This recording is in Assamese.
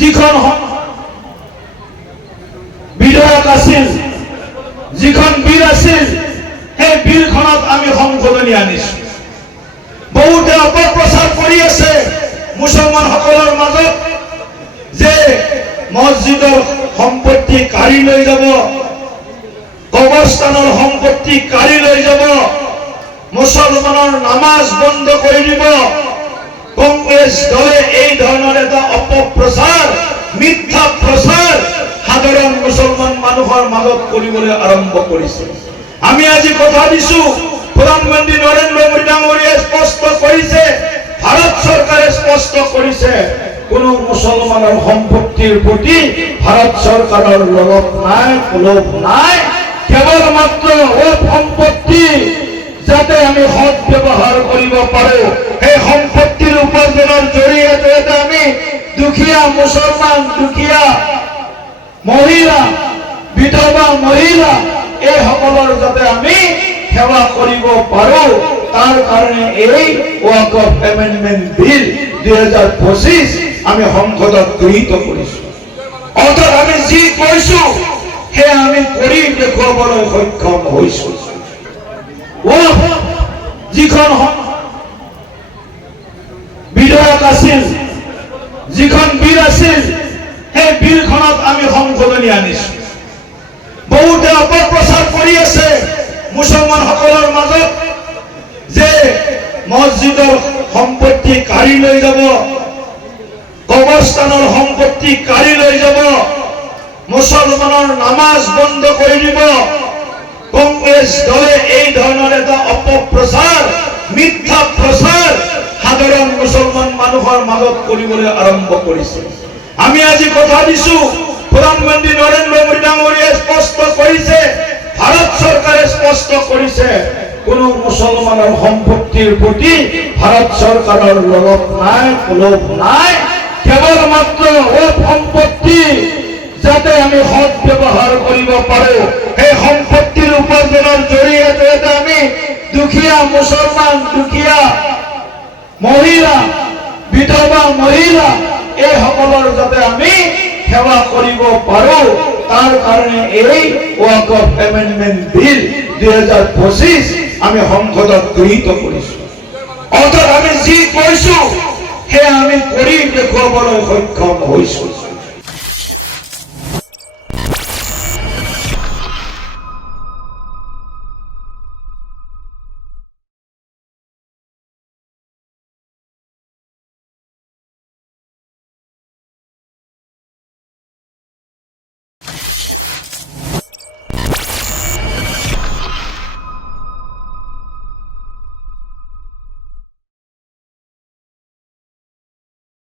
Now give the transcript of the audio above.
যিখন বিধায়ক আছিল, যিখন বিল আছিল, সেই বিলখনত আমি সংশোধনী আনিছো। বহুতে অপপ্ৰচাৰ কৰি আছে মুছলমানসকলৰ মাজত যে মছজিদৰ সম্পত্তি কাঢ়ি লৈ যাব, কবৰস্থানৰ সম্পত্তি কাঢ়ি লৈ যাব, মুছলমানৰ নামাজ বন্ধ কৰি দিব। কংগ্ৰেছ দলে এই ধৰণৰ এটা অপপ্ৰচাৰ, মিথ্যা প্ৰচাৰ সাধাৰণ মুছলমান মানুহৰ মাজত কৰিবলৈ আৰম্ভ কৰিছে। আমি আজি কথা দিছো, প্ৰধানমন্ত্ৰী নৰেন্দ্ৰ মোদী ডাঙৰীয়াই স্পষ্ট কৰিছে, ভাৰত চৰকাৰে স্পষ্ট কৰিছে, কোনো মুছলমানৰ সম্পত্তিৰ প্ৰতি ভাৰত চৰকাৰৰ লগত নাই, লোভ নাই। কেৱল মাত্ৰ সম্পত্তি যাতে আমি সৎ ব্যৱহাৰ কৰিব পাৰো, সেই সম্পত্তিৰ উপাৰ্জনৰ জৰিয়তে আমি দুখীয়া মুছলমান, দুখীয়া মহিলা, বিধৱা মহিলা, এই সকলৰ যাতে আমি সেৱা কৰিব পাৰো, তাৰ কাৰণে এই ওয়াকফ এমেন্ডমেন্ট বিল 2025 আমি সংসদত গৃহীত কৰিছো। অৰ্থাৎ আমি যি কৈছো সেয়া আমি কৰি দেখুৱাবলৈ সক্ষম হৈছো। যিখন বিধায়ক আছিল, যিখন বিল আছিল, সেই বিলখনত আমি সংশোধনী আনিছো। বহুতে অপপ্ৰচাৰ কৰি আছে মুছলমানসকলৰ মাজত যে মছজিদৰ সম্পত্তি কাঢ়ি লৈ যাব, কবৰস্থানৰ সম্পত্তি কাঢ়ি লৈ যাব, মুছলমানৰ নামাজ বন্ধ কৰি দিব। কংগ্ৰেছ দলে এই ধৰণৰ এটা অপপ্ৰচাৰ, মিথ্যা প্ৰচাৰ সাধাৰণ মুছলমান মানুহৰ মাজত কৰিবলৈ আৰম্ভ কৰিছে। আমি আজি কথা দিছো, প্ৰধানমন্ত্ৰী নৰেন্দ্ৰ মোদী ডাঙৰীয়াই স্পষ্ট কৰিছে, ভাৰত চৰকাৰে স্পষ্ট কৰিছে, কোনো মুছলমানৰ সম্পত্তিৰ প্ৰতি ভাৰত চৰকাৰৰ লগত নাই, লোভ নাই। কেৱল মাত্ৰ সম্পত্তি যাতে আমি সৎ ব্যৱহাৰ কৰিব পাৰো, সেই সম্পত্তিৰ উপাৰ্জনৰ জৰিয়তে আমি দুখীয়া মুছলমান, দুখীয়া মহিলা, বিধৱা মহিলা, এই সকলৰ যাতে আমি সেৱা কৰিব পাৰো, তাৰ কাৰণে এই ওয়াকফ এমেন্ডমেন্ট বিল 2025 আমি সংসদত গৃহীত কৰিছো। অৰ্থাৎ আমি যি কৈছো সেয়া আমি কৰি দেখুৱাবলৈ সক্ষম হৈছো।